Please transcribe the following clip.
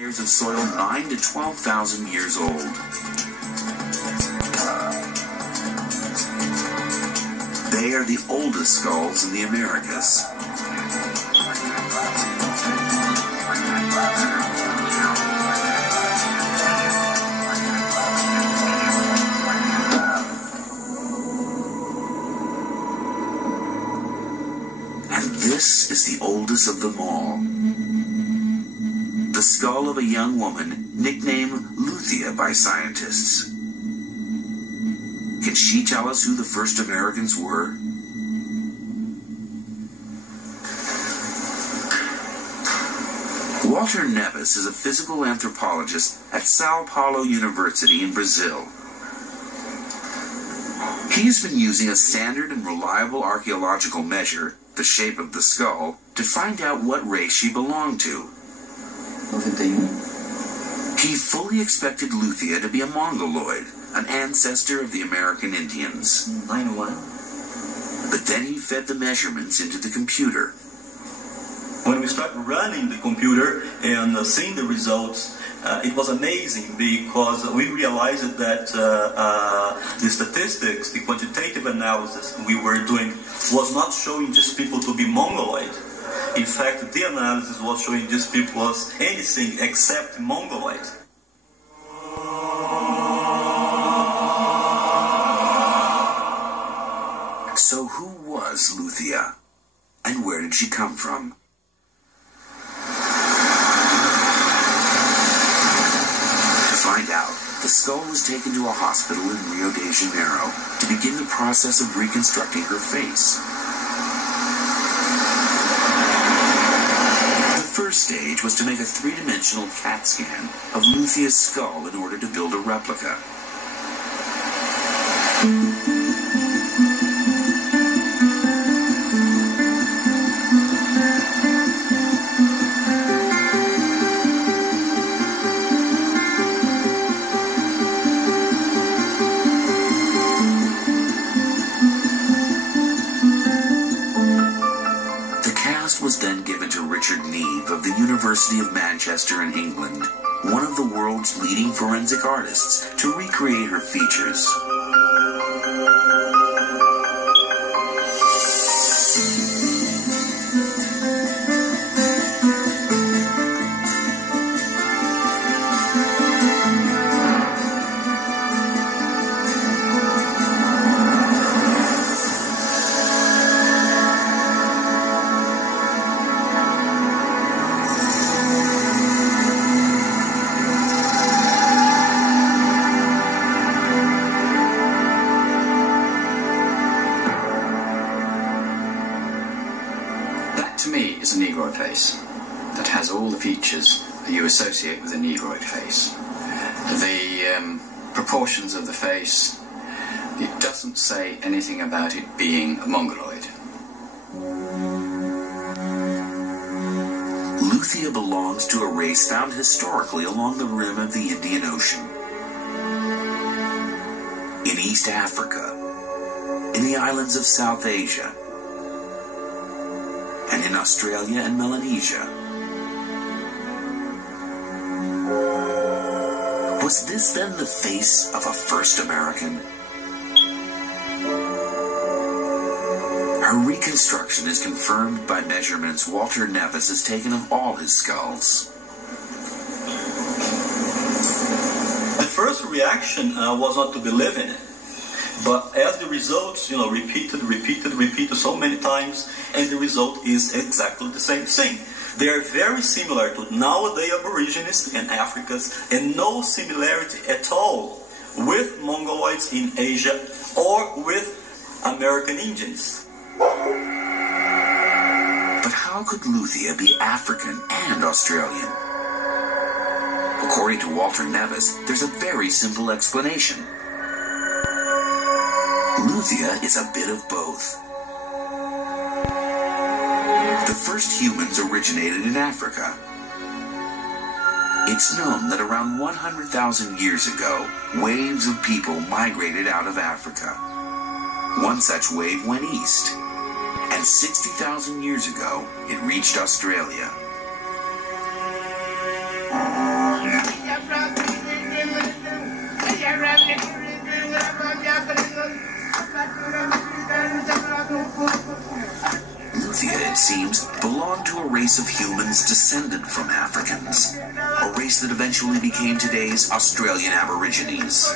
Layers of soil 9 to 12,000 years old. They are the oldest skulls in the Americas. And this is the oldest of them all. The skull of a young woman nicknamed LUZIA by scientists. Can she tell us who the first Americans were? Walter Neves is a physical anthropologist at Sao Paulo University in Brazil. He has been using a standard and reliable archaeological measure, the shape of the skull, to find out what race she belonged to. 91. He fully expected LUZIA to be a Mongoloid, an ancestor of the American Indians. 91. But then he fed the measurements into the computer. When we started running the computer and seeing the results, it was amazing because we realized that the statistics, the quantitative analysis we were doing was not showing these people to be Mongoloid. In fact, the analysis was showing these people as anything except Mongoloid. So who was LUZIA? And where did she come from? To find out, the skull was taken to a hospital in Rio de Janeiro to begin the process of reconstructing her face. The first stage was to make a three-dimensional CAT scan of LUZIA's skull in order to build a replica. Was then given to Richard Neve of the University of Manchester in England, one of the world's leading forensic artists, to recreate her features. To me, is a Negroid face that has all the features that you associate with a Negroid face. The proportions of the face, it doesn't say anything about it being a Mongoloid. LUZIA belongs to a race found historically along the rim of the Indian Ocean. In East Africa, in the islands of South Asia, and in Australia and Melanesia. Was this then the face of a first American? Her reconstruction is confirmed by measurements Walter Neves has taken of all his skulls. The first reaction was not to believe in it. But as the results, repeated so many times, and the result is exactly the same thing. They are very similar to nowadays Aborigines and Africans, and no similarity at all with Mongoloids in Asia or with American Indians. But how could LUZIA be African and Australian? According to Walter Neves, there's a very simple explanation. LUZIA is a bit of both. The first humans originated in Africa. It's known that around 100,000 years ago, waves of people migrated out of Africa. One such wave went east, and 60,000 years ago, it reached Australia. LUZIA, it seems, belonged to a race of humans descended from Africans, a race that eventually became today's Australian Aborigines.